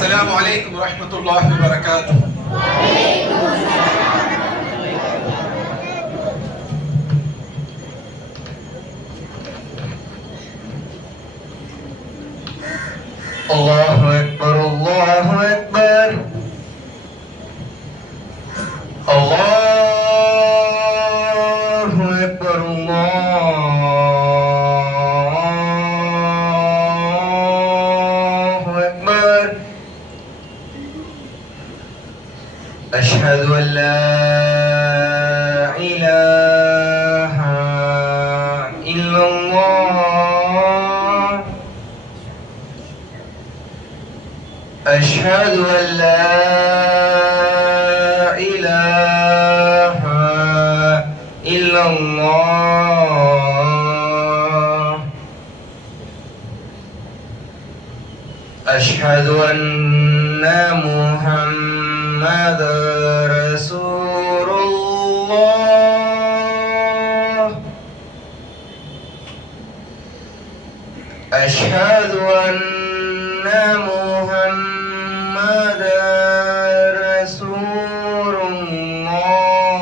السلام عليكم ورحمة الله وبركاته. الله أكبر الله أكبر الله أكبر الله أكبر أشهد أن لا إله إلا الله أشهد أن لا إله إلا الله أشهد أن محمدا رسول الله أشهد أن محمدا رسول الله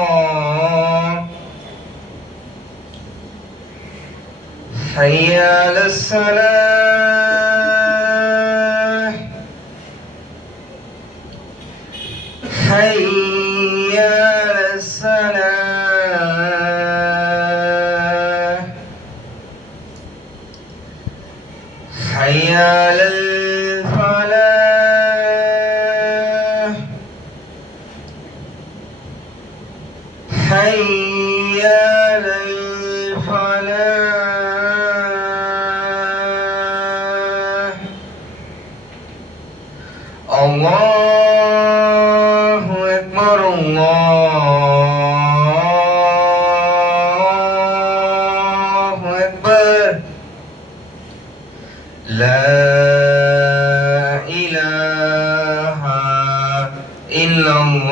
حي على الصلاة حي على الصلاة حي على الفلاح حي على الفلاح الله أكبر الله أكبر لا إله إلا الله.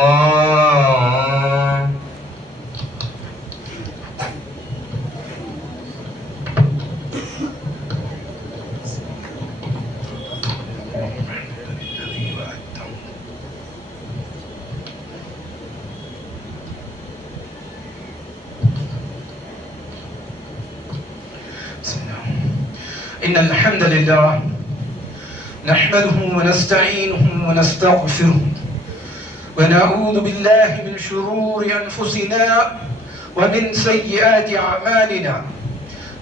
إن الحمد لله نحمده ونستعينه ونستغفره ونعوذ بالله من شرور أنفسنا ومن سيئات أعمالنا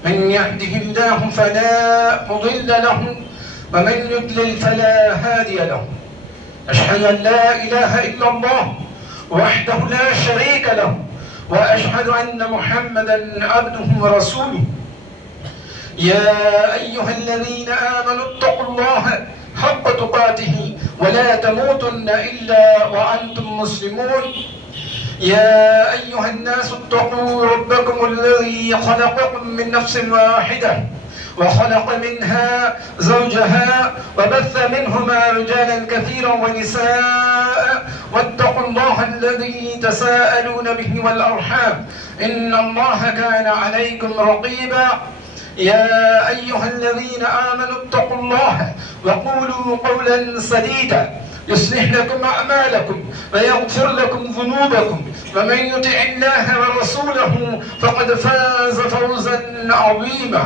من يهده الله فلا مضل له ومن يضلل فلا هادي له أشهد أن لا إله إلا الله وحده لا شريك له وأشهد أن محمدا عبده ورسوله يا أيها الذين آمنوا اتقوا الله حق تقاته ولا تموتن إلا وأنتم مسلمون يا أيها الناس اتقوا ربكم الذي خلقكم من نفس واحدة وخلق منها زوجها وبث منهما رجالا كثيرا ونساء واتقوا الله الذي تساءلون به والأرحام إن الله كان عليكم رقيبا يا أيها الذين آمنوا اتقوا الله وقولوا قولا سديدا يصلح لكم أعمالكم ويغفر لكم ذنوبكم ومن يطع الله ورسوله فقد فاز فوزا عظيما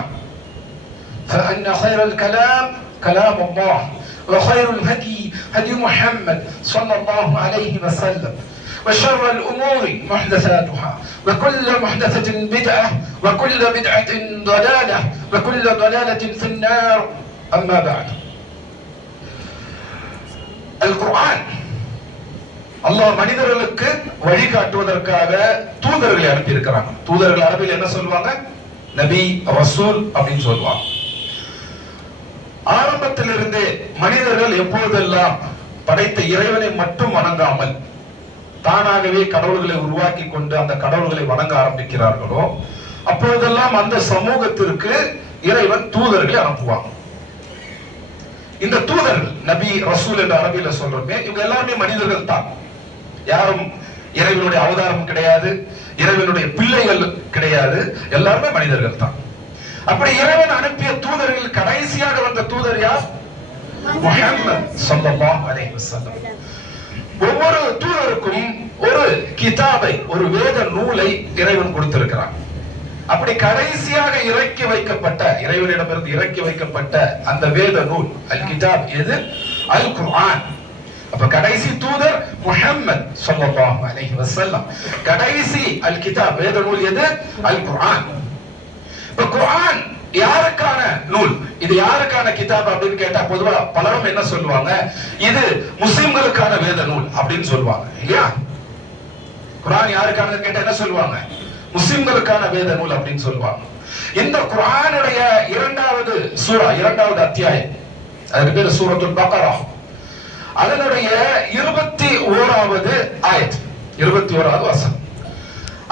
فإن خير الكلام كلام الله وخير الهدي هدي محمد صلى الله عليه وسلم وشر الأمور محدثاتها وكل محدثة بدعة وكل بدعة ضلالة وكل ضلالة في النار أما بعد القرآن அல்லாஹ் மனிதர்களுக்கு வழிகாட்டுவதற்காக தூதர்களை அனுப்பி இருக்கிறாங்க. தூதர்கள் அரபில் என்ன சொல்லுவாங்க? நபி, ரசூல் அப்படின்னு சொல்லுவாங்க. ஆரம்பத்திலிருந்தே மனிதர்கள் எப்பொழுதெல்லாம் படைத்த இறைவனை மட்டும் வணங்காமல் தானாகவே கடவுள்களை உருவாக்கி கொண்டு அந்த கடவுள்களை வணங்க ஆரம்பிக்கிறார்களோ அப்பொழுதெல்லாம் அந்த சமூகத்திற்கு இறைவன் தூதர்களை அனுப்புவாங்க. இந்த தூதர்கள் நபி, ரசூல் என்ற அரபியில சொல்றோமே, இவங்க எல்லாருமே மனிதர்கள் தான். யாரும் இறைவனுடைய அவதாரம் கிடையாது, இறைவனுடைய பிள்ளைகள் கிடையாது, எல்லாருமே மனிதர்கள் தான். அப்படி இறைவன் அனுப்பிய தூதர்கள் கடைசியாக வந்த தூதர் யார்? முஹம்மது ஸல்லல்லாஹு அலைஹி வஸல்லம். ஒவ்வொரு தூதருக்கும் ஒரு கிதாபை, ஒரு வேத நூலை இறைவன் கொடுத்திருக்கிறான். அப்படி கடைசியாக இறக்கி வைக்கப்பட்ட, இறைவனிடமிருந்து இறக்கி வைக்கப்பட்ட அந்த வேத நூல் அல் கிதாப் எது? அல் குர்ஆன். அப்ப கடைசி தூதர் முஹம்மது ஸல்லல்லாஹு அலைஹி வஸல்லம். கடைசி அல் கிதாப் வேத நூல் எது? அல் குர்ஆன். இப்ப குர்ஆன் யாருக்கான நூல்? இது யாருக்கான கிதாப் அப்படின்னு கேட்டா பொதுவா பலரும் என்ன சொல்லுவாங்க? இது முஸ்லிம்களுக்கான வேத நூல் அப்படின்னு சொல்லுவாங்க இல்லையா? குர்ஆன் யாருக்கானது கேட்டா என்ன சொல்லுவாங்க? முஸ்லிம்களுக்கான வேத நூல் அப்படின்னு சொல்லுவாங்க. இந்த குர்ஆனுடைய இரண்டாவது சூரா, இரண்டாவது அத்தியாயம், அதுக்கு பேரு சூரத்துல் பக்ரா. அதனுடைய 21வது ஆயத், 21வது வசனம்.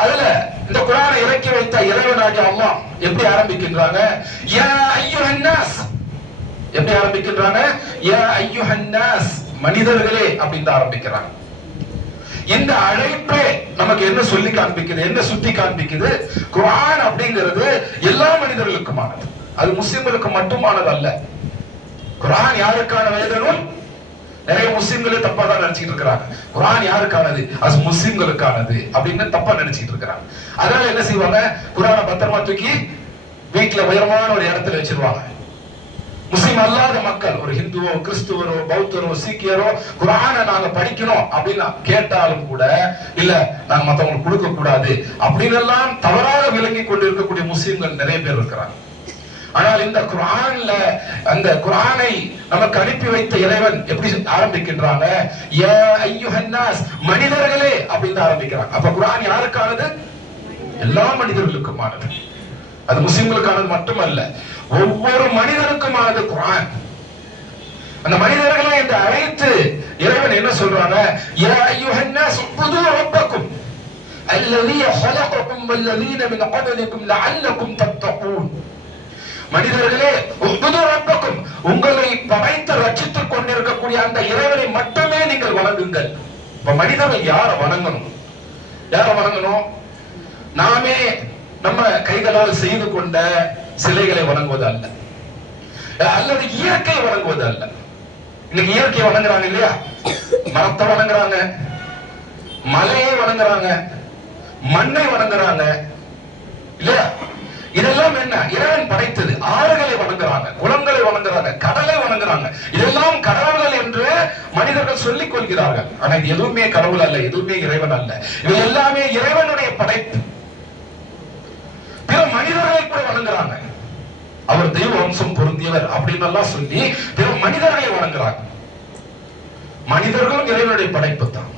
அதுல இந்த குர்ஆனை இறக்கி வைத்த இறைவனாகிய அல்லாஹ் எப்படி ஆரம்பிக்கின்றாங்க? யா அய்யுஹன் நாஸ். எப்படி ஆரம்பிக்கின்றாங்க? யா அய்யுஹன் நாஸ், மனிதர்களே அப்படின்னு ஆரம்பிக்கிறாங்க. இந்த அழைப்பே நமக்கு என்ன சொல்லி காண்பிக்குது, என்ன சுட்டி காண்பிக்குது? குர்ஆன் அப்படிங்கிறது எல்லா மனிதர்களுக்குமானது, அது முஸ்லிம்களுக்கு மட்டுமானது அல்ல. குர்ஆன் யாருக்கான வேத நூல்? நிறைய முஸ்லிம்களே தப்பா தான் நினைச்சிட்டு இருக்கிறாங்க. குர்ஆன் யாருக்கானது? அது முஸ்லிம்களுக்கானது அப்படின்னு தப்பா நினைச்சிட்டு இருக்கிறாங்க. அதனால என்ன செய்வாங்க? குர்ஆனை பத்திரமா தூக்கி வீட்டுல உயரமான ஒரு இடத்துல வச்சிருவாங்க. முஸ்லிம் அல்லாத மக்கள், ஒரு ஹிந்துவோ கிறிஸ்துவரோ பௌத்தரோ சீக்கியரோ குர்ஆனை நாங்க படிக்கணும் அப்படின்னு கேட்டாலும் கூட இல்ல நாங்க மத்தவங்களுக்கு கொடுக்க கூடாது அப்படின்னு எல்லாம் தவறாக விளங்கி கொண்டு இருக்கக்கூடிய முஸ்லிம்கள் நிறைய பேர் இருக்கிறாங்க. ஆனால் இந்த குர்ஆன்ல, அந்த குர்ஆனை நமக்கு அனுப்பி வைத்த இறைவன் எப்படி ஆரம்பிக்கின்றாங்க? யா அய்யுஹன் நாஸ், மனிதர்களே அப்படின்னு ஆரம்பிக்கிறாங்க. அப்ப குர்ஆன் யாருக்கானது? எல்லா மனிதர்களுக்குமானது. அது முஸ்லிம்களுக்கானது மட்டுமல்ல, ஒவ்வொரு மனிதனுக்குமானது குர்ஆன். அந்த மனிதர்களை என்று அழைத்து இறைவன் என்ன சொல்றாங்க? யா அய்யுஹன் நாஸ் உபுது ரப்பக்கும் அல்லதீ خلقكم والذين من قبلكم لعلكم تتقون. மனிதர்களே உபுது ரப்பக்கும், உங்களை படைத்து ரட்சித்துக் கொண்டிருக்கக்கூடிய அந்த இறைவனை மட்டுமே நீங்கள் வணங்குங்கள். இப்ப மனிதர்கள் யாரை வணங்கணும்? யாரை வணங்கணும்? நாமே நம்ம கைகளால் செய்து கொண்ட சிலைகளை வணங்குவது அல்ல, அல்லது இயற்கை வணங்குவது அல்ல. இன்னைக்கு இயற்கை வணங்குறாங்க இல்லையா? மரத்தை வணங்குறாங்க, மலையை வணங்குறாங்க, மண்ணை வணங்குறாங்க இல்லையா? இதெல்லாம் என்ன? இறைவன் படைத்தது. ஆறுகளை வணங்குறாங்க, குளங்களை வணங்குறாங்க, கடலை வணங்குறாங்க. இதெல்லாம் கடவுள்கள் என்று மனிதர்கள் சொல்லிக் கொள்கிறார்கள். ஆனா இது எதுவுமே கடவுள் அல்ல, எதுவுமே இறைவன் அல்ல. இது எல்லாமே இறைவனுடைய படைப்பு. பிற மனிதர்களை கூட வணங்குறாங்க. அவர் தெய்வ வம்சம் பொருந்தியவர் அப்படின்னு எல்லாம் சொல்லி பிற மனிதர்களை வணங்குறாங்க. மனிதர்களும் இறைவனுடைய படைப்பு தான்.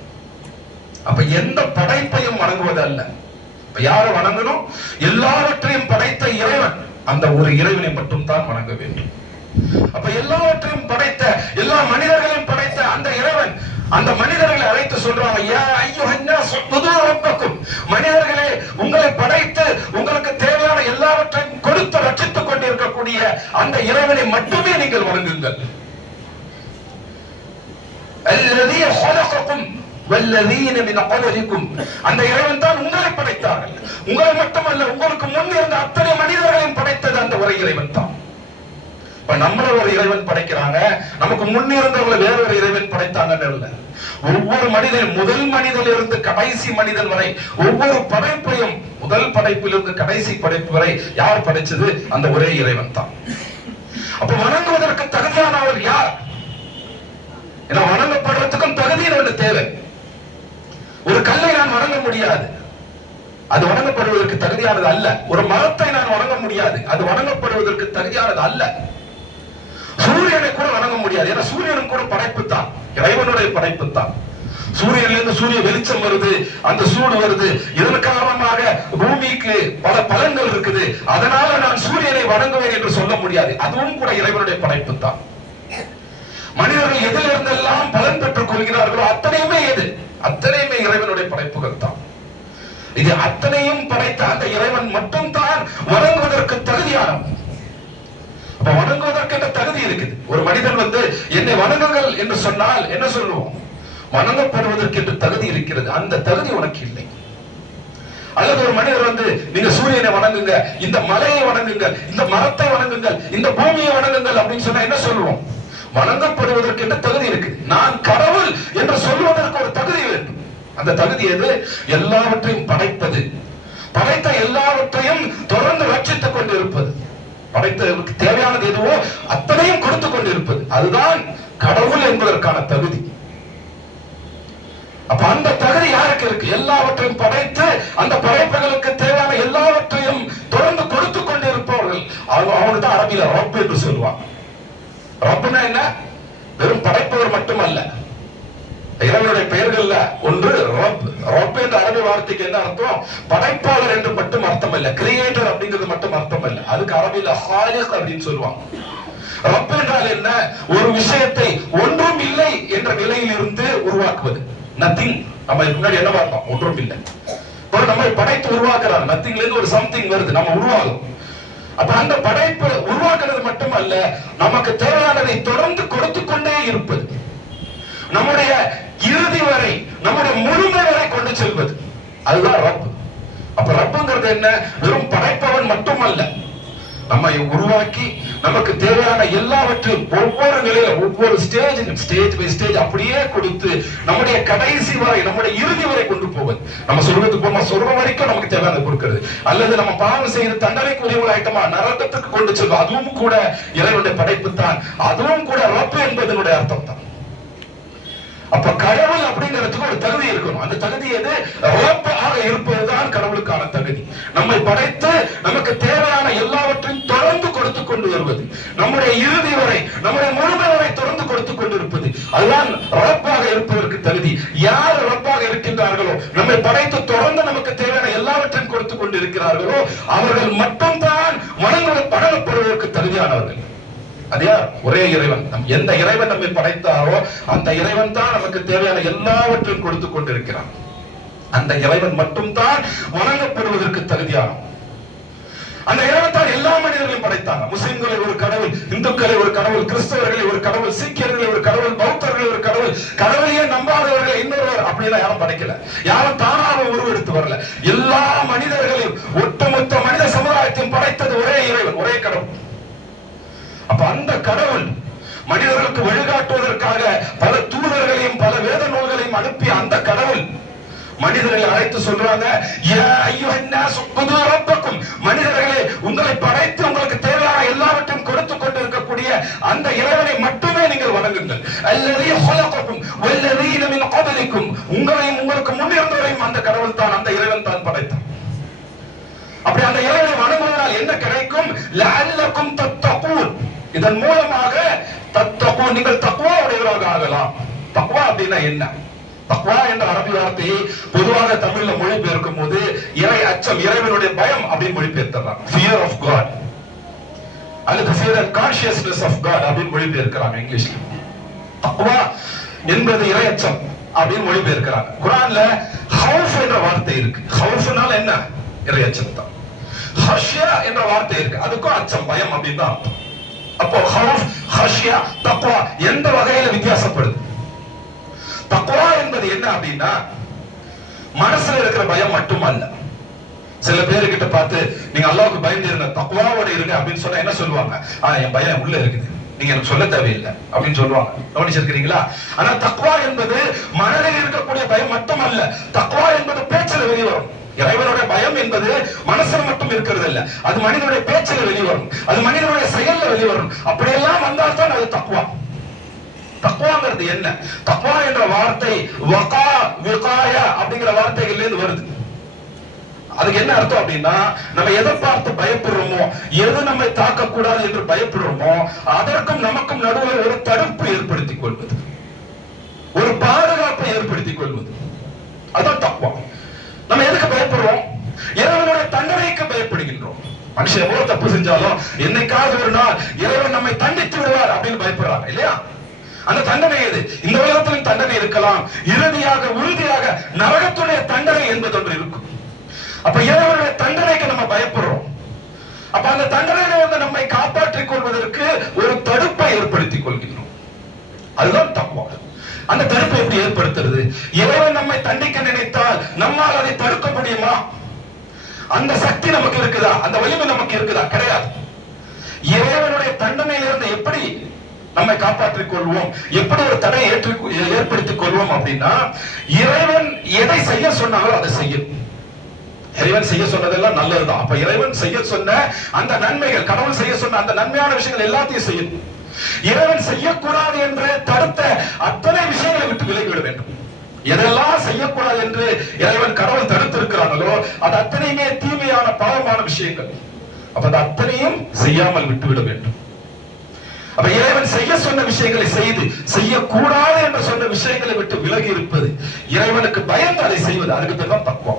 அப்ப எந்த படைப்பையும் வணங்குவது அல்ல. யாரை வணங்கணும்? எல்லாவற்றையும் படைத்த இறைவன், அந்த ஒரு இறைவனை மட்டும் தான் வணங்க வேண்டும். அப்ப எல்லாவற்றையும் படைத்த, எல்லா மனிதர்களையும் படைத்த அந்த இறைவன் அந்த மனிதர்களை அழைத்து சொல்றாங்க, யா அய்யுஹன் நாஸ் உபுது ரப்பக்கும், மனிதர்களே உங்களை படைத்து உங்களுக்கு தேவையான எல்லாவற்றையும் கொடுத்து ரட்சித்துக் கொண்டிருக்கக்கூடிய அந்த இறைவனை மட்டுமே நீங்கள் வணங்குங்கள். அல்லதீ خلقكم والذين من قبلكم, அந்த இறைவன் தான் உங்களை படைத்தார்கள். உங்களை மட்டுமல்ல, உங்களுக்கு முன் இருந்த அத்தனை மனிதர்களையும் படைத்தது அந்த ஒரே இறைவன் தான். இப்ப நம்மள ஒரு இறைவன் படைக்கிறாங்க, நமக்கு முன் இருந்தவங்களை வேற ஒரு இறைவன் படைத்தாங்கன்னு இல்ல. ஒவ்வொரு மனிதன், முதல் மனிதனிலிருந்து கடைசி மனிதன் வரை ஒவ்வொரு படைப்பையும், முதல் படைப்பிலிருந்து கடைசி படைப்பு வரை யார் படைச்சது? அந்த ஒரே இறைவன் தான். அப்ப வணங்குவதற்கு தகுதியானவர் யார்? ஏன்னா வணங்கப்படுறதுக்கும் தகுதியான ஒன்று தேவை. ஒரு கல்லை நான் வணங்க முடியாது, அது வணங்கப்படுவதற்கு தகுதியானது அல்ல. ஒரு மரத்தை நான் வணங்க முடியாது, அது வணங்கப்படுவதற்கு தகுதியானது அல்ல. சூரியனை கூட வணங்க முடியாது, ஏன்னா சூரியனும் கூட படைப்பு தான், இறைவனுடைய படைப்பு தான். சூரியனிலிருந்து சூரிய வெளிச்சம் வருது, அந்த சூடு வருது. இதன் காரணமாக பூமிக்கு பல பலன்கள் இருக்குது. அதனால நான் சூரியனை வணங்குவேன் என்று சொல்ல முடியாது, அதுவும் கூட இறைவனுடைய படைப்பு தான். மனிதர்கள் எதிலிருந்தெல்லாம் பலன் பெற்றுக் கொள்கிறார்களோ அத்தனையுமே எது? அத்தனையுமே இறைவனுடைய படைப்புகள் தான். இது அத்தனையும் படைத்த அந்த இறைவன் மட்டும் தான் வணங்குவதற்கு தகுதியானவன். அப்ப வணங்குவதற்கு என்ன தகுதி இருக்குது? ஒரு மனிதன் என்னை வணங்குங்கள் என்று சொன்னால் என்ன சொல்லுவோம்? வணங்கப்படுவதற்கு என்று தகுதி இருக்கிறது, அந்த தகுதி உனக்கு இல்லை. அல்லது ஒரு மனிதர் நீங்க சூரியனை வணங்குங்க, இந்த மலையை வணங்குங்கள், இந்த மரத்தை வணங்குங்கள், இந்த பூமியை வணங்குங்கள் அப்படின்னு சொன்னா என்ன சொல்லுவோம்? வணங்கப்படுவதற்கு என்ன தகுதி இருக்கு? நான் கடவுள் என்று சொல்வதற்கு ஒரு தகுதி வேண்டும். அந்த தகுதி எது? எல்லாவற்றையும் படைப்பது, படைத்த எல்லாவற்றையும் தொடர்ந்து ரட்சித்துக் கொண்டு இருப்பது, படைத்தவருக்கு தேவையானது எதுவோ அத்தனையும் கொடுத்துக் கொண்டிருப்பது, அதுதான் கடவுள் என்பதற்கான தகுதி. அப்ப அந்த தகுதி யாருக்கு இருக்கு? எல்லாவற்றையும் படைத்து அந்த படைப்புகளுக்கு தேவையான எல்லாவற்றையும் தொடர்ந்து கொடுத்துக் கொண்டிருப்பவர்கள். அவனுக்கு தான் அரபியில ரப் என்று சொல்லுவாங்க. ரப்னா என்ன? வெறும் படைப்பவர் மட்டுமல்ல. இறைவனுடைய பெயர்கள்ல ஒன்று ரப். ரப் என்ற அரபி வார்த்தைக்கு என்ன அர்த்தம்? படைப்பாளர் என்று மட்டும் அர்த்தம் இல்ல, கிரியேட்டர் அப்படிங்கிறது மட்டும் அர்த்தம் இல்ல. அதுக்கு அரபியில ஹாலிக் அப்படின்னு சொல்லுவாங்க. ரப் என்றால் என்ன? ஒரு விஷயத்தை ஒன்றும் இல்லை என்ற நிலையில் இருந்து உருவாக்குவது. நத்திங். நம்ம முன்னாடி என்ன பார்த்தோம்? ஒன்றும் இல்லை. நம்ம படைத்து உருவாக்குறாங்க. நத்திங்ல இருந்து ஒரு சம்திங் வருது, நம்ம உருவாகும். அப்ப அந்த படைப்பு உருவாக்குறது மட்டுமல்ல, நமக்கு தேவையானதை தொடர்ந்து கொடுத்து கொண்டே இருப்பது, நம்முடைய இறுதி வரை, நம்முடைய முழுமை வரை கொண்டு செல்வது, அதுதான் ரப். அப்ப ரப்புங்கிறது என்ன? வெறும் படைப்பவன் மட்டுமல்ல, நம்மை உருவாக்கி நமக்கு தேவையான எல்லாவற்றையும் ஒவ்வொரு நிலையில, ஒவ்வொரு ஸ்டேஜ் பை ஸ்டேஜ் அப்படியே கொடுத்து நம்முடைய கடைசி வரை, நம்முடைய இறுதி வரை கொண்டு போவது. நம்ம சொர்க்கத்துக்கு போமா, சொர்க்கம் வரைக்கும் நமக்கு தேவையான கொடுக்கிறது. அல்லது நம்ம பாவம் செய்து தண்டனைக்கு உரியவர்கள் ஆயிட்டமா நரகத்துக்கு கொண்டு செல்வோம், அதுவும் கூட இறைவனுடைய படைப்பு தான். அதுவும் கூட ரப்பு என்பதனுடைய அர்த்தம் தான். அப்ப கடவுள் அப்படிங்கிறதுக்கு ஒரு தகுதி இருக்கணும். அந்த தகுதி எது? ரப்பாக இருப்பதுதான் கடவுளுக்கான தகுதி. நம்மை படைத்து நமக்கு தேவையான எல்லாவற்றையும் தொடர்ந்து கொடுத்துக் கொண்டு வருவது, நம்முடைய இறுதி வரை, நம்முடைய முழுமை வரை தொடர்ந்து கொடுத்துக் கொண்டு இருப்பது, அதுதான் ரப்பாக இருப்பதற்கு தகுதி. யார் ரப்பாக இருக்கின்றார்களோ, நம்மை படைத்து தொடர்ந்து நமக்கு தேவையான எல்லாவற்றையும் கொடுத்துக் கொண்டு இருக்கிறார்களோ, அவர்கள் மட்டும்தான் வணங்கப்படுவதற்கு தகுதியானவர்கள். அதே ஒரே இறைவன். எந்த இறைவன் நம்மை படைத்தாரோ அந்த இறைவன் தான் நமக்கு தேவையான எல்லாவற்றையும் கொடுத்துக் கொண்டிருக்கிறான். அந்த இறைவன் மட்டும்தான் வணங்கப்படுவதற்கு தகுதியானவன். அந்த இறைவன் தான் எல்லா மனிதர்களையும் படைத்தாங்க. முஸ்லிம்களை ஒரு கடவுள், இந்துக்களை ஒரு கடவுள், கிறிஸ்தவர்களை ஒரு கடவுள், சீக்கியர்களை ஒரு கடவுள், பௌத்தர்களை ஒரு கடவுள், கடவுளையே நம்பாதவர்களை இன்னொருவர், அப்படியெல்லாம் யாரும் படைக்கல. யாரும் தானாக உருவெடுத்து வரல. எல்லா மனிதர்களையும், ஒட்டுமொத்த மனித சமுதாயத்தையும் படைத்தது ஒரே இறைவன், ஒரே கடவுள். அப்ப அந்த கடவுள் மனிதர்களுக்கு வழிகாட்டுவதற்காக பல தூதர்களையும் பல வேத நூல்களையும் அனுப்பிய அந்த கடவுள் மனிதர்களை அழைத்து சொல்றாங்க, மனிதர்களே, உங்களை படைத்து உங்களுக்கு தேவையான எல்லாவற்றையும் கொடுத்துக் கொண்டிருக்கக்கூடிய அந்த இறைவனை மட்டுமே நீங்கள் வணங்குங்கள். உங்களையும் உங்களுக்கு முன்னிருந்தவரையும் அந்த கடவுள் தான், அந்த இறைவன் தான் படைத்தார். அப்படி அந்த இறைவனை வணங்குவதால் என்ன கிடைக்கும்? லஅல்லக்கும் தத்தகூன். இதன் மூலமாக தத்தகூன், நீங்கள் தக்வா உடையவராக ஆகலாம். தக்வா அப்படின்னா என்ன? தக்வா என்ற அரபி வார்த்தையை பொதுவாக தமிழ்ல மொழிபெயர்க்கும் போது இறை அச்சம், இறைவனுடைய பயம் அப்படின்னு மொழிபெயர்க்கிறாங்க. ஃபியர் ஆஃப் காட் அல்லது fear and consciousness of God அப்படின்னு மொழிபெயர்க்கிறாங்க இங்கிலீஷ்ல. தக்வா என்பது இறை அச்சம் அப்படின்னு மொழிபெயர்க்கிறாங்க. குர்ஆன்ல ஹவுஃப் என்ற வார்த்தை இருக்கு. ஹவுஃப்னால என்ன? இறை அச்சம் தான். ஹஷ்யா என்ற வார்த்தை இருக்கு, அதுக்கும் அச்சம், பயம் அப்படின்னு தான் அர்த்தம். அப்போ ஹவுஃப், ஹஷ்யா, தக்வா எந்த வகையில வித்தியாசப்படுது? தக்வா என்பது என்ன அப்படின்னா மனசுல இருக்கிற பயம் மட்டுமல்ல. சில பேருக்கிட்ட பார்த்து நீங்க அல்லாஹ்வுக்கு பயந்து இருங்க, தக்வாவோட இருங்க அப்படின்னு சொன்னா என்ன சொல்லுவாங்க? என் பயம் உள்ள இருக்குது, நீங்க எனக்கு சொல்ல தேவையில்லை அப்படின்னு சொல்லுவாங்க. கவனிச்சிருக்கிறீங்களா? ஆனா தக்வா என்பது மனதில் இருக்கக்கூடிய பயம் மட்டுமல்ல. தக்வா என்பது பேச்சில வெளிவரும். இறைவனுடைய பயம் என்பது மனசுல மட்டும் இருக்கிறது இல்ல, அது மனிதனுடைய பேச்சில வெளிவரும், அது மனிதனுடைய செயல்ல வெளிவரும். அப்படியெல்லாம் வந்தால் தான் அது தக்வா. தக்வாங்கிறது என்ன? தக்வா என்ற வார்த்தை வகா, விகாயா அப்படிங்கிற வார்த்தைகள்ல இருந்து வருது. அதுக்கு என்ன அர்த்தம் அப்படின்னா, நம்ம எதை பார்த்து பயப்படுறோமோ, எது நம்மை தாக்க கூடாது என்று பயப்படுறோமோ, அதற்கும் நமக்கும் நடுவில் ஒரு தடுப்பு ஏற்படுத்திக் கொள்வது, ஒரு பாதுகாப்பை ஏற்படுத்திக் கொள்வது, அதான் தக்வா. நம்ம எதுக்கு பயப்படுறோம்? இறைவனுடைய தண்டனைக்கு பயப்படுகின்றோம். மனுஷன் எவ்வளவு தப்பு செஞ்சாலும் என்னைக்காவது ஒரு நாள் இறைவன் நம்மை தண்டித்து விடுவார் அப்படின்னு பயப்படுறாங்க இல்லையா? அந்த தண்டனை எது? இந்த உலகத்திலும் தண்டனை இருக்கலாம், இறுதியாக உறுதியாக நரகத்துடைய தண்டனை என்பது ஒன்று இருக்கும். அப்ப இறைவனுடைய தண்டனைக்கு நம்ம பயப்படுறோம். அப்ப அந்த தண்டனையில வந்து நம்மை காப்பாற்றிக் கொள்வதற்கு ஒரு தடுப்பை ஏற்படுத்திக் கொள்கின்றோம். அதுதான் தக்வா. அந்த தடுப்பை எப்படி ஏற்படுத்துறது? இறைவன் நம்மை தண்டிக்க நினைத்தால் நம்மால் அதை தடுக்க முடியுமா? அந்த சக்தி நமக்கு இருக்குதா? அந்த வலிமை நமக்கு இருக்குதா? கிடையாது. இறைவனுடைய தண்டனையிலிருந்து எப்படி நம்மை காப்பாற்றிக் கொள்வோம். எப்படி ஒரு தடையை ஏற்படுத்திக் கொள்வோம் அப்படின்னா, இறைவன் எதை செய்ய சொன்னாலும் அதை செய்யும். இறைவன் செய்ய சொன்னதெல்லாம் நல்லதுதான். அப்ப இறைவன் செய்ய சொன்ன அந்த நன்மைகள், கடவுள் செய்ய சொன்ன அந்த நன்மையான விஷயங்கள் எல்லாத்தையும் செய்யும். இறைவன் செய்யக்கூடாது என்று தடுத்த அத்தனை விஷயங்களை விட்டு விலகிவிட வேண்டும். எதெல்லாம் செய்யக்கூடாது என்று இறைவன் கடவுள் தடுத்திருக்கிறாங்களோ அது அத்தனையுமே தீமையான பாவமான விஷயங்கள். அப்ப அது அத்தனையும் செய்யாமல் விட்டுவிட வேண்டும். அப்ப இறைவன் செய்ய சொன்ன விஷயங்களை செய்து, செய்யக்கூடாது என்று சொன்ன விஷயங்களை விட்டு விலகி இருப்பது, இறைவனுக்கு பயந்து அதை செய்வது, அதுக்கு பேர் தான் தக்வா.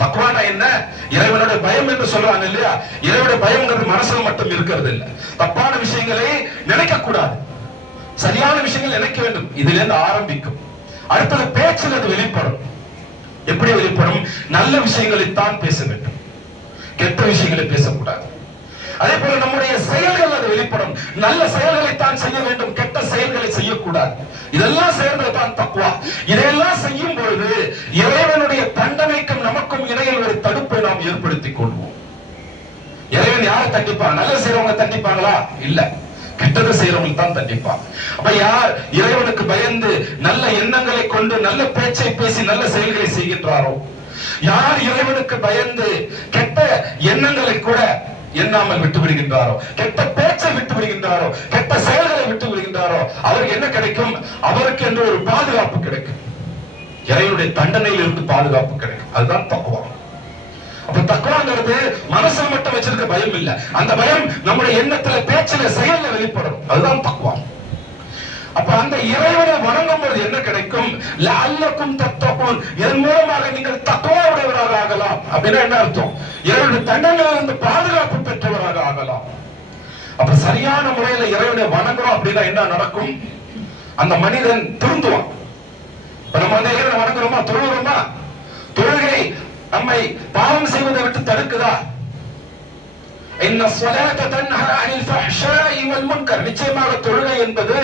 தக்வானா என்ன? இறைவனுடைய பயம் என்று சொல்றாங்க இல்லையா? இறைவனுடைய பயம்ங்கிறது மனசுல மட்டும் இருக்கிறது இல்ல. தப்பான விஷயங்களை நினைக்க கூடாது, சரியான விஷயங்கள் நினைக்க வேண்டும். இதுல இருந்து ஆரம்பிக்கும். அடுத்தது பேச்சில் அது வெளிப்படும். எப்படி வெளிப்படும்? நல்ல விஷயங்களைத்தான் பேச வேண்டும், கெட்ட விஷயங்களை பேசக்கூடாது. அதே போல நம்முடைய செயல்கள் அது வெளிப்படும். நல்ல செயல்களைத்தான் செய்ய வேண்டும், கெட்ட செயல்களை செய்யக்கூடாது. இதெல்லாம் செயல்கள் தான் தக்வா. இதையெல்லாம் செய்யும் பொழுது இறைவனுடைய தண்டனைக்கும் நமக்கும் இடையில் ஒரு தடுப்பை நாம் ஏற்படுத்திக் கொள்வோம். இறைவன் யாரை தண்டிப்பான்? நல்ல செய்யறவங்க தண்டிப்பாங்களா? இல்ல, கெட்டது செய்யறவங்க தான் தண்டிப்பான். அப்ப யார் இறைவனுக்கு பயந்து நல்ல எண்ணங்களை கொண்டு நல்ல பேச்சை பேசி நல்ல செயல்களை செய்கின்றாரோ, யார் இறைவனுக்கு பயந்து கெட்ட எண்ணங்களை கூட எண்ணாமல் விட்டு விடுகின்றாரோ, கெட்ட பேச்சை விட்டு விடுகின்றாரோ, கெட்ட செயல்களை விட்டு விடுகின்றாரோ, அவருக்கு என்ன கிடைக்கும்? அவருக்கு என்று ஒரு பாதுகாப்பு கிடைக்கும். இறைவனுடைய தண்டனையில் இருந்து பாதுகாப்பு கிடைக்கும். அதுதான் தக்வா. அப்ப தக்வாங்கிறது மனசுல மட்டும் வச்சிருக்க பயம் இல்ல. அந்த பயம் நம்முடைய எண்ணத்துல, பேச்சில, செயல்ல வெளிப்படும். அதுதான் தக்வா. அப்ப அந்த இறைவனை வணங்கும் போது என்ன கிடைக்கும்? லஅல்லக்கும் தத்தகூன், இதன் மூலமாக நீங்கள் தக்வா உடையவராக ஆகலாம். அப்படின்னா என்ன அர்த்தம்? இறைவனுடைய தண்டனையிலிருந்து பாதுகாப்பு பெற்றவராக ஆகலாம். அப்ப சரியான முறையில இறைவனை வணங்குறோம் அப்படின்னா என்ன நடக்கும்? அந்த மனிதன் திருந்துவான். இப்ப நம்ம அந்த இறைவனை வணங்குறோமா, தொழுகிறோமா? தொழுகை நம்மை பாவம் செய்வதை விட்டு தடுக்குதா? நிச்சயமாக தொழுகை என்பது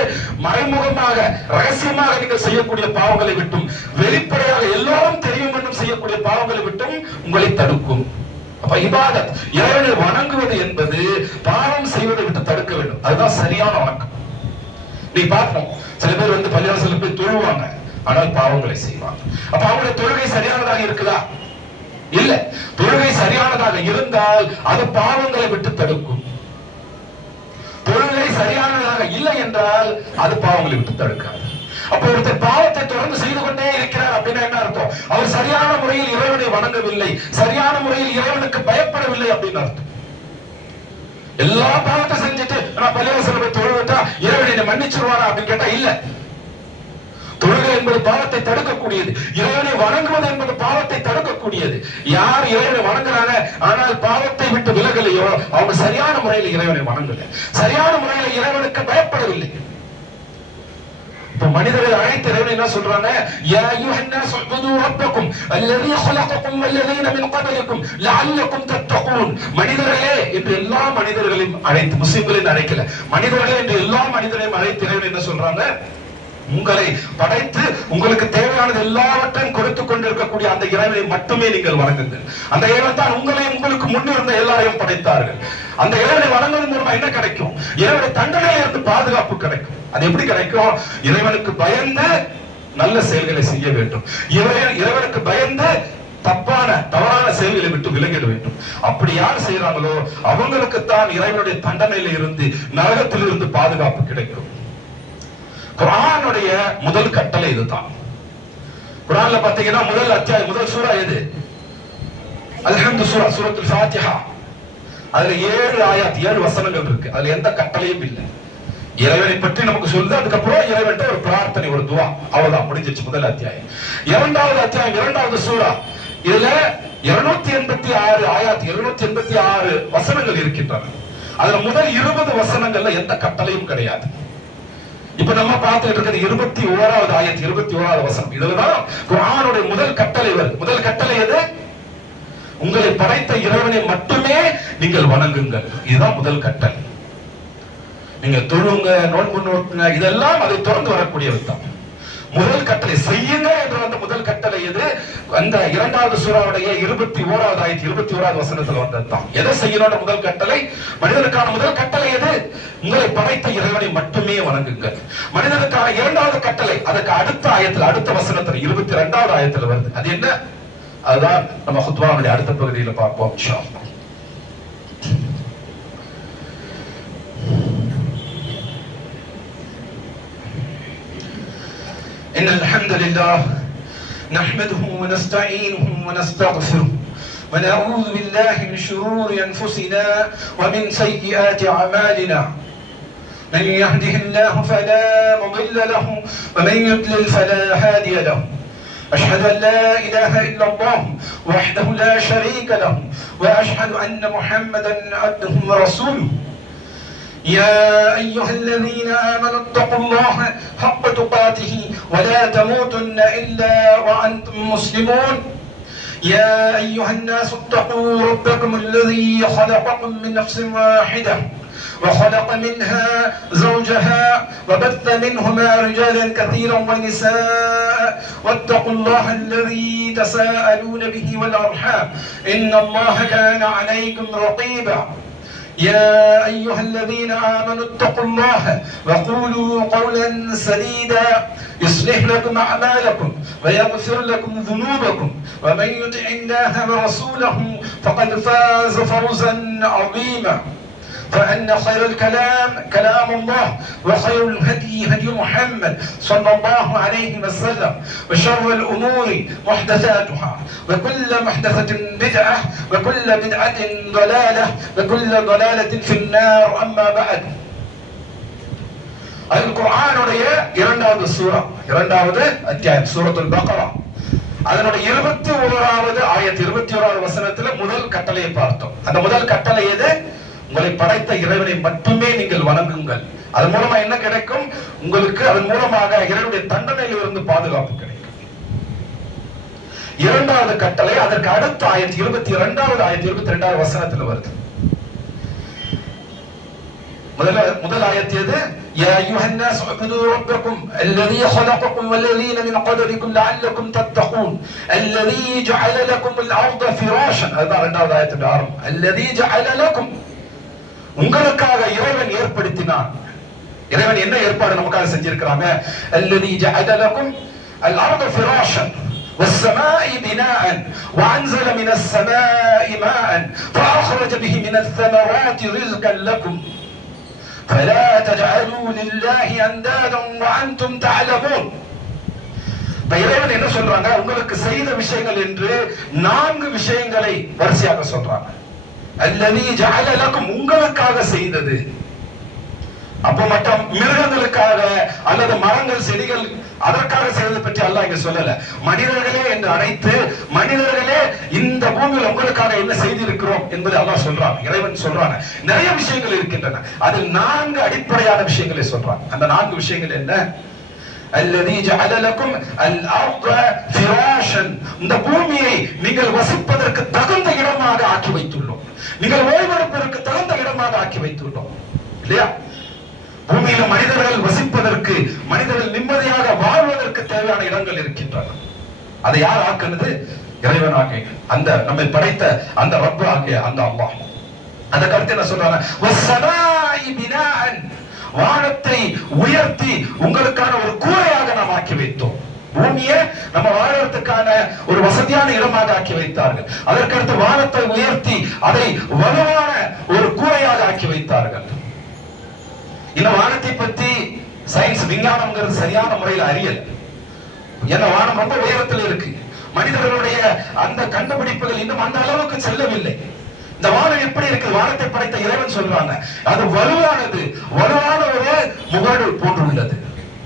மறைமுகமாக, ரகசியமாக நீங்கள் செய்யக்கூடிய பாவங்களை விட்டும், வெளிப்படையாக எல்லோரும் தெரியும் என்றும் செய்யக்கூடிய பாவங்களை விட்டும் உங்களை தடுக்கும். அப்ப இபாதத், இறைவனை வணங்குவது என்பது பாவம் செய்வதை விட்டு தடுக்க வேண்டும். அதுதான் சரியான வணக்கம். நீ பார்ப்போம், சில பேர் வந்து பள்ளிவாசல்ல போய் தொழுவாங்க, ஆனால் பாவங்களை செய்வாங்க. அப்ப அவங்களுடைய தொழுகை சரியானதாக இருக்குதா? இல்ல. தொழுகை சரியானதாக இருந்தால் அது பாவங்களை விட்டு தடுக்கும். தொழுகை சரியானதாக இல்லை என்றால் அது பாவங்களை விட்டு தடுக்காது. அப்ப ஒருத்தர் பாவத்தை தொடர்ந்து செய்து கொண்டே இருக்கிறார் அப்படின்னா என்ன அர்த்தம்? அவர் சரியான முறையில் இறைவனை வணங்கவில்லை, சரியான முறையில் இறைவனுக்கு பயப்படவில்லை அப்படின்னு அர்த்தம். எல்லா பாவத்தை செஞ்சுட்டு நான் பள்ளிவாசல்ல போய் தொழுவிட்டா இறைவனை மன்னிச்சிருவாரா அப்படின்னு கேட்டா இல்ல. தொழுகை என்பது பாவத்தை தடுக்கக்கூடியது, இறைவனை வணங்குவது என்பது பாவத்தை தடுக்கக்கூடியது. யார் இறைவனை வணங்குறாங்க ஆனால் பாவத்தை விட்டு விலகலையோ அவங்க சரியான முறையில் இறைவனை வணங்கல, சரியான முறையில் இறைவனுக்கு பயப்படவில்லை. இப்ப மனிதர்கள் அழைத்து இறைவனை என்ன சொல்றாங்க? யா அய்யுஹன்னாஸ் உஅ்புது ரப்பக்கும் அல்லதீ خلقكم வல்லதீன மின் கப்லிக்கும் லஅல்லக்கும் தத்தகூன். மனிதர்களே என்று எல்லா மனிதர்களையும் அழைத்து, முஸ்லிம்களை அழைக்கல, மனிதர்களே என்று எல்லா மனிதர்களையும் அழைத்து இறைவன் என்ன சொல்றாங்க? உங்களை படைத்து உங்களுக்கு தேவையானது எல்லாவற்றையும் கொடுத்துக் கொண்டிருக்கக்கூடிய அந்த இறைவனை மட்டுமே நீங்கள் வணங்குங்கள். அந்த இறைவன் தான் உங்களையும் உங்களுக்கு முன்னிருந்த எல்லாரையும் படைத்தார்கள். அந்த இறைவனை வணங்குவதன் மூலமா என்ன கிடைக்கும்? இறைவனுடைய தண்டனையில இருந்து பாதுகாப்பு கிடைக்கும். அது எப்படி கிடைக்கும்? இறைவனுக்கு பயந்து நல்ல செயல்களை செய்ய வேண்டும், இறைவனுக்கு பயந்து தவறான செயல்களை விட்டு விலகிட வேண்டும். அப்படி யார் செய்யறாங்களோ அவங்களுக்குத்தான் இறைவனுடைய தண்டனையில இருந்து, நரகத்தில் இருந்து பாதுகாப்பு கிடைக்கும். குர்ஆனுடைய முதல் கட்டளை இதுதான். குர்ஆன்ல பாத்தீங்கன்னா முதல் அத்தியாயம், முதல் சூரா எது? அல்ஹம்து சூரா, சூரத்துல் ஃபாத்திஹா. அதுல 7 ஆயத், 7 வசனங்கள் இருக்கு. அதுல எந்த கட்டளையும் இல்லை. இறைவனை பற்றி நமக்கு சொல்லுது. அதுக்கப்புறம் இறைவன்ட்ட ஒரு பிரார்த்தனை, ஒரு துவா, அவ்வளவுதான், முடிஞ்சிச்சு முதல் அத்தியாயம். இரண்டாவது அத்தியாயம், இரண்டாவது சூரா, இதுல 286 ஆயத், 286 வசனங்கள் இருக்கின்றன. அதுல முதல் 20 வசனங்கள்ல எந்த கட்டளையும் கிடையாது. இப்ப நம்ம பார்த்துட்டு இருக்கிறது 21வது ஆயத், 21வது வசனம். இதுலதான் குர்ஆனுடைய முதல் கட்டளை வருது. முதல் கட்டளை எது? உங்களை படைத்த இறைவனை மட்டுமே நீங்கள் வணங்குங்கள். இதுதான் முதல் கட்டளை. நீங்க தொழுங்க, நோன்பு நோக்குங்க, இதெல்லாம் அதை தொடர்ந்து வரக்கூடிய விதம். முதல் கட்டளை செய்யுங்க என்ற அந்த முதல் கட்டளை எது? அந்த இரண்டாவது சூறாவுடைய 21வது ஆயத்து 21வது வசனத்துல வந்ததுதான். எதை செய்யணும்? முதல் கட்டளை, மனிதனுக்கான முதல் கட்டளை எது? உங்களை படைத்த இறைவனை மட்டுமே வணங்குங்கள். மனிதனுக்கான இரண்டாவது கட்டளை அதுக்கு அடுத்த ஆயத்துல, அடுத்த வசனத்துல 22வது ஆயத்துல வருது. அது என்ன? அதுதான் நம்ம குத்பாவுடைய அடுத்த பகுதியில் பார்ப்போம் இன்ஷா அல்லாஹ். إن الحمد لله نحمده ونستعينه ونستغفره ونعوذ بالله من شرور أنفسنا ومن سيئات أعمالنا. من يهده الله فلا مضل له ومن يضلل فلا هادي له. أشهد أن لا إله إلا الله وحده لا شريك له وأشهد أن محمدا عبده ورسوله. يا أيها الذين آمنوا اتقوا الله حق تقاته ولا تموتن إلا وأنتم مسلمون. يا أيها الناس اتقوا ربكم الذي خلقكم من نفس واحدة وخلق منها زوجها وبث منهما رجالا كثيرا ونساء واتقوا الله الذي تساءلون به والأرحام إن الله كان عليكم رقيبا. يا أيها الذين آمنوا اتقوا الله وقولوا قولا سديدا يصلح لكم أعمالكم ويغفر لكم ذنوبكم ومن يطع الله ورسوله فقد فاز فوزا عظيما. فإن خير الكلام كلام الله وخير الهدي هدي محمد صلى الله عليه وسلم وشر الأمور محدثاتها وكل محدثة بدعة وكل بدعة ضلالة وكل ضلالة في النار. أما بعد. القرآனுடைய இரண்டாவது சூரா, இரண்டாவது அத்தியாயம் சூரத்துல் பக்ரா. அதனுடைய 21வது ஆயத் 21வது வசனத்துல முதல் கட்டளையை பார்த்தோம். அந்த முதல் கட்டளை எது? உங்களை படைத்த இறைவனை மட்டுமே நீங்கள் வணங்குங்கள். அதன் மூலமா என்ன கிடைக்கும்? உங்களுக்கு அதன் மூலமாக இறைவனுடைய தண்டனையில் இருந்து பாதுகாப்பு கிடைக்கும். இரண்டாவது கட்டளை அதற்கு அடுத்த ஆயத் 22வது ஆயத் 22வது வசனத்தில் வருது. முதல் ஆயத் எது? يا أيها الناس اعبدوا ربكم الذي خلقكم والذين من قبلكم لعلكم تتقون الذي جعل لكم الأرض فراشا. هذا இரண்டாவது ஆயத்துடைய ஆரம்பம். الذي جعل لكم, உங்களுக்காக இறைவன் ஏற்படுத்தினான். இறைவன் என்ன ஏற்பாடு நமக்காக செஞ்சிருக்கிறாங்க? الذي جعل لكم الأرض فراشا والسماء بناء وأنزل من السماء ماء فأخرج به من الثمرات رزقا لكم فلا تجعلوا لله أندادا وأنتم تعلمون. இறைவன் என்ன சொல்றாங்க? உங்களுக்கு செய்த விஷயங்கள் என்று 4 விஷயங்களை வரிசையாக சொல்றாங்க. அல்லதி ஜஅல லக்கும், உங்களுக்காக செய்தது. அப்ப மட்டும் மிருகங்களுக்காக அல்லது மரங்கள் செடிகள் அதற்காக செய்ததை பற்றி அல்லாஹ் இங்க சொல்லல. மனிதர்களே என்று அழைத்து, மனிதர்களே இந்த பூமியில் உங்களுக்காக என்ன செய்திருக்கிறோம் என்பதை அல்லாஹ் சொல்றான், இறைவன் சொல்றாங்க. நிறைய விஷயங்கள் இருக்கின்றன. அதில் 4 அடிப்படையான விஷயங்களை சொல்றான். அந்த 4 விஷயங்கள் என்ன? அல்லதி ஜஅல லக்கும் அல்-அர்த ஃபிராஷன், இந்த பூமியை நீங்கள் வசிப்பதற்கு தகுந்த இடமாக ஆக்கி வைத்துள்ளோம். நீங்கள் ஓய்வெடுப்பதற்கு தகுந்த இடமாக ஆக்கி வைத்துள்ளோம். இல்லையா? பூமியில மனிதர்கள் வசிப்பதற்கு, மனிதர்கள் நிம்மதியாக வாழ்வதற்கு தேவையான இடங்கள் இருக்கின்றன. அதை யார் ஆக்குனது? இறைவனாக, அந்த நம்மை படைத்த அந்த ரப்பு ஆகிய அந்த அல்லாஹ். அந்த கருத்து என்ன சொல்றாங்க? வஸ்ஸமாஇ பினாஅன், வானத்தை உயர்த்தி உங்களுக்கான ஒரு கூரையாக நாம் ஆக்கி வைத்தோம். பூமியை நம்ம வாழறதுக்கான ஒரு வசதியான இடமாக ஆக்கி வைத்தார்கள். அதற்கடுத்து வானத்தை உயர்த்தி அதை வலுவான ஒரு கூரையாக ஆக்கி வைத்தார்கள். இந்த வானத்தை பற்றி சயின்ஸ், விஞ்ஞானம்ங்கிறது சரியான முறையில் அறியல. ஏன்னா வானம் ரொம்ப உயரத்தில் இருக்கு. மனிதர்களுடைய அந்த கண்டுபிடிப்புகள் இன்னும் அந்த அளவுக்கு செல்லவில்லை. இந்த வானம் எப்படி இருக்கு? வானத்தை படைத்த இறைவன் சொல்றாங்க அது வலுவானது, வலுவான ஒரு முகடு போன்று உள்ளது.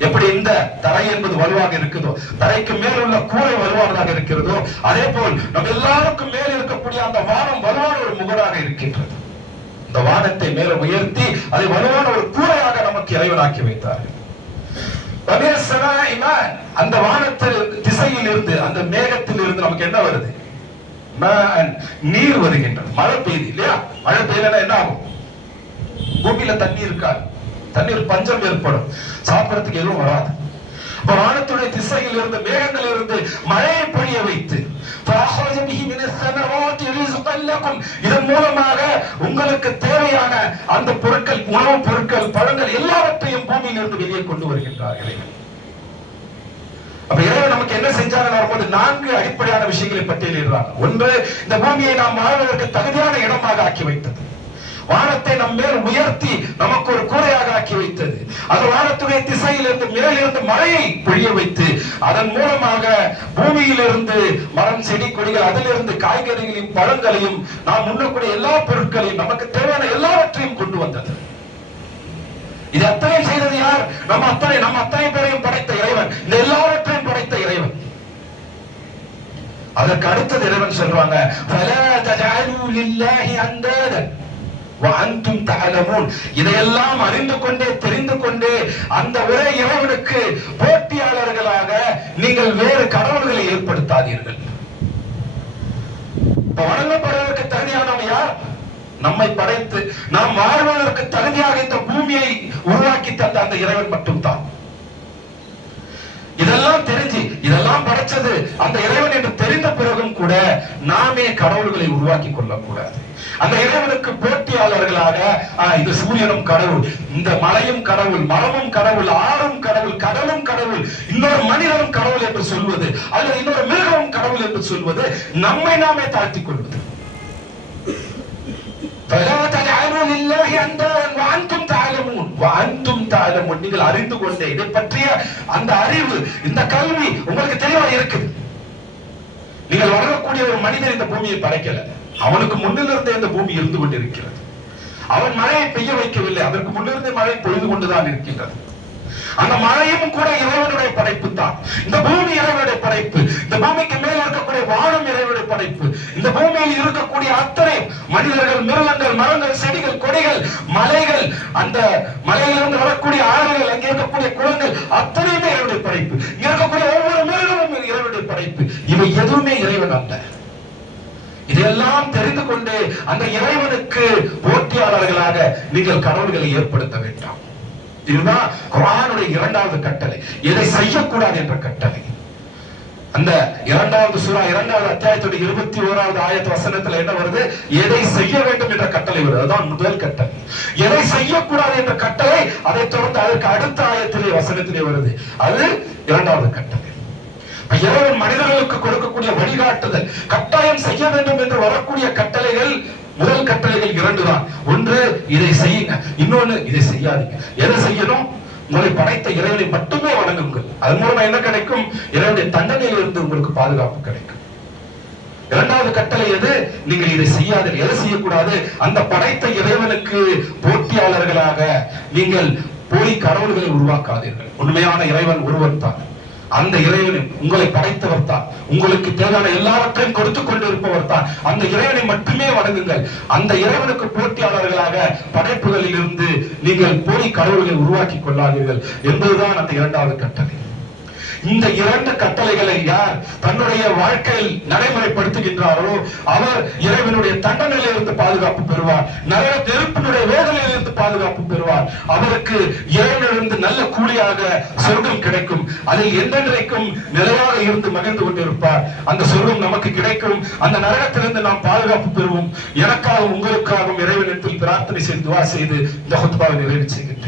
எப்படி இந்த தரை என்பது வலுவாக இருக்குதோ, தரைக்கு மேல் உள்ள கூரை வலுவானதாக இருக்கிறதோ, அதே போல் நம்ம எல்லாருக்கும் மேல் இருக்கக்கூடிய அந்த வானம் வலுவான ஒரு முகடாக இருக்கின்றது. இந்த வானத்தை மேல உயர்த்தி அதை வலுவான ஒரு கூரையாக நமக்கு இறைவனாக்கி வைத்தார்கள். அந்த வானத்தில் திசையில் இருந்து, அந்த மேகத்தில் இருந்து நமக்கு என்ன வருது? நீர் வருகின்றது. மழை பெய்யுது இல்லையா? மழை பெய்யலன்னா என்ன ஆகும்? பூமியில தண்ணீர் இருக்காது, தண்ணீர் பஞ்சம் ஏற்படும், சாப்பிடறதுக்கு எதுவும் வராது. வானத்துடைய திசையில் இருந்து மேகங்கள் இருந்து மழையை பொழிய வைத்து இதன் மூலமாக உங்களுக்கு தேவையான அந்த பொருட்கள், உணவுப் பொருட்கள், பழங்கள் எல்லாவற்றையும் பூமியில் இருந்து வெளியே கொண்டு வருகின்றார்கள். அப்ப இறைவன் நமக்கு என்ன செஞ்சாங்க வரும்போது 4 அடிப்படையான விஷயங்களை பட்டியலிடுறாங்க. ஒன்று, இந்த பூமியை நாம் வாழ்வதற்கு தகுதியான இடமாக ஆக்கி வைத்தது. வானத்தை நம் மேல் உயர்த்தி நமக்கு ஒரு கூரையாக ஆக்கி வைத்தது. அது வானத்துடைய திசையிலிருந்து மேலிருந்து மழையை பொழிய வைத்து அதன் மூலமாக பூமியிலிருந்து மரம், செடி, கொடிகள், அதிலிருந்து காய்கறிகளையும் பழங்களையும் நாம் உண்ணக்கூடிய எல்லா பொருட்களையும் நமக்கு தேவையான எல்லாவற்றையும் கொண்டு வந்தது. இது அத்தனை செய்தது யார்? நம்ம அத்தனை பேரையும் படைத்த இறைவன், இந்த எல்லாவற்றையும் படைத்த இறைவன். அதற்கு அடுத்தது இறைவன் சொல்றாங்க, இதையெல்லாம் அறிந்து கொண்டே தெரிந்து கொண்டே அந்த ஒரே இறைவனுக்கு போட்டியாளர்களாக நீங்கள் வேறு கடவுள்களை ஏற்படுத்தாதீர்கள். வணங்கப்படுவதற்கு தகுதியானவன் யார்? நம்மை படைத்து நாம் வாழ்வதற்கு தகுதியாக இந்த பூமியை உருவாக்கி தந்த அந்த இறைவன் மட்டும்தான். இதெல்லாம் தெரிஞ்சு இதெல்லாம் படைச்சது அந்த இறைவன் என்று தெரிந்த பிறகும் கூட நாமே கடவுள்களை உருவாக்கி கொள்ளக்கூடாது. அந்த இறைவனுக்கு போட்டியாளர்களாக இது சூரியனும் கடவுள், இந்த மலையும் கடவுள், மரமும் கடவுள், ஆறும் கடவுள், கடலும் கடவுள், இன்னொரு மனிதனும் கடவுள் என்று சொல்வது அல்லது இன்னொரு மிருகமும் கடவுள் என்று சொல்வது நம்மை நாமே தாழ்த்திக் கொள்வது. நீங்கள் அறிந்து கொண்டே இதை பற்றிய அந்த அறிவு, இந்த கல்வி உங்களுக்கு தெளிவா இருக்குது. நீங்கள் வளரக்கூடிய ஒரு மனிதன் இந்த பூமியை படைக்கல, அவனுக்கு முன்னிலிருந்தே இந்த பூமி இருந்து கொண்டிருக்கிறது. அவன் மழையை பெய்ய வைக்கவில்லை, அதற்கு முன்னிருந்தே மழை பொழுது கொண்டுதான் இருக்கின்றது. அந்த மழையும் கூட இறைவனுடைய படைப்பு தான். இந்த பூமி இறைவனுடைய படைப்பு, இந்த பூமிக்கு மேல் இருக்கக்கூடிய வானம் இறைவனுடைய படைப்பு. இந்த பூமியில் இருக்கக்கூடிய அத்தனை மனிதர்கள், மிருகங்கள், மரங்கள், செடிகள், கொடிகள், மலைகள், அந்த மலையிலிருந்து வரக்கூடிய ஆறுகள், அங்கே இருக்கக்கூடிய குளங்கள் அத்தனையுமே இறைவனுடைய படைப்பு. இங்க இருக்கக்கூடிய ஒவ்வொரு மிருகமும் இறைவனுடைய படைப்பு. இவை எதுவுமே இறைவன் அல்ல. இதையெல்லாம் தெரிந்து கொண்டு அந்த இறைவனுக்கு போட்டியாளர்களாக நீங்கள் கடவுள்களை ஏற்படுத்த வேண்டாம். இதுதான் குர்ஆனுடைய 2வது கட்டளை, எதை செய்யக்கூடாது என்ற கட்டளை. அந்த 2வது சூரா 2வது அத்தியாயத்துடைய 21வது ஆயத் வசனத்துல என்ன வருது? எதை செய்ய வேண்டும் என்ற கட்டளை வருது. அதுதான் முதல் கட்டளை. எதை செய்யக்கூடாது என்ற கட்டளை அதை தொடர்ந்து அதற்கு அடுத்த ஆயத்திலே வசனத்திலே வருது. அது 2வது கட்டளை. இறைவன் மனிதர்களுக்கு கொடுக்கக்கூடிய வழிகாட்டுதல், கட்டாயம் செய்ய வேண்டும் என்று வரக்கூடிய கட்டளைகள், முதல் கட்டளைகள் 2 தான். ஒன்று, இதை செய்யுங்க, இன்னொன்னு இதை செய்யாதீங்க. எதை செய்யணும்? உங்களை படைத்த இறைவனை மட்டுமே வணங்குங்கள். அதன் மூலமா என்ன கிடைக்கும்? இறைவனுடைய தண்டனையில் இருந்து உங்களுக்கு பாதுகாப்பு கிடைக்கும். 2வது கட்டளை எது? நீங்கள் இதை செய்யாதீர்கள். எதை செய்யக்கூடாது? அந்த படைத்த இறைவனுக்கு போட்டியாளர்களாக நீங்கள் போய் கடவுள்களை உருவாக்காதீர்கள். உண்மையான இறைவன் ஒருவன் தான். அந்த இறைவனை உங்களை படைத்தவர் தான், உங்களுக்கு தேவையான எல்லாவற்றையும் கொடுத்து கொண்டிருப்பவர் தான். அந்த இறைவனை மட்டுமே வணங்குங்கள். அந்த இறைவனுக்கு போட்டியாளர்களாக படைப்புகளில் இருந்து நீங்கள் போய் கடவுள்களை உருவாக்கி கொள்ளாதீர்கள் என்பதுதான் அந்த 2வது கட்டளை. இந்த 2 கட்டளைகளை யார் தன்னுடைய வாழ்க்கையில் நடைமுறைப்படுத்துகின்றாரோ அவர் இறைவனுடைய தண்டனையில் இருந்து பாதுகாப்பு பெறுவார், நரக நெருப்பினுடைய வேதனையில் இருந்து பாதுகாப்பு பெறுவார். அவருக்கு இறைவனிலிருந்து நல்ல கூலியாக சொர்க்கம் கிடைக்கும். அதில் என்றென்றைக்கும் நிலையாக இருந்து மகிழ்ந்து கொண்டிருப்பார். அந்த சொர்க்கம் நமக்கு கிடைக்கும். அந்த நரகத்திலிருந்து நாம் பாதுகாப்பு பெறுவோம். எனக்காகவும் உங்களுக்காகவும் இறைவனிடத்தில் பிரார்த்தனை செய்து துஆ செய்து இந்த ஹுத்பாவை நிறைவு செய்கிறேன்.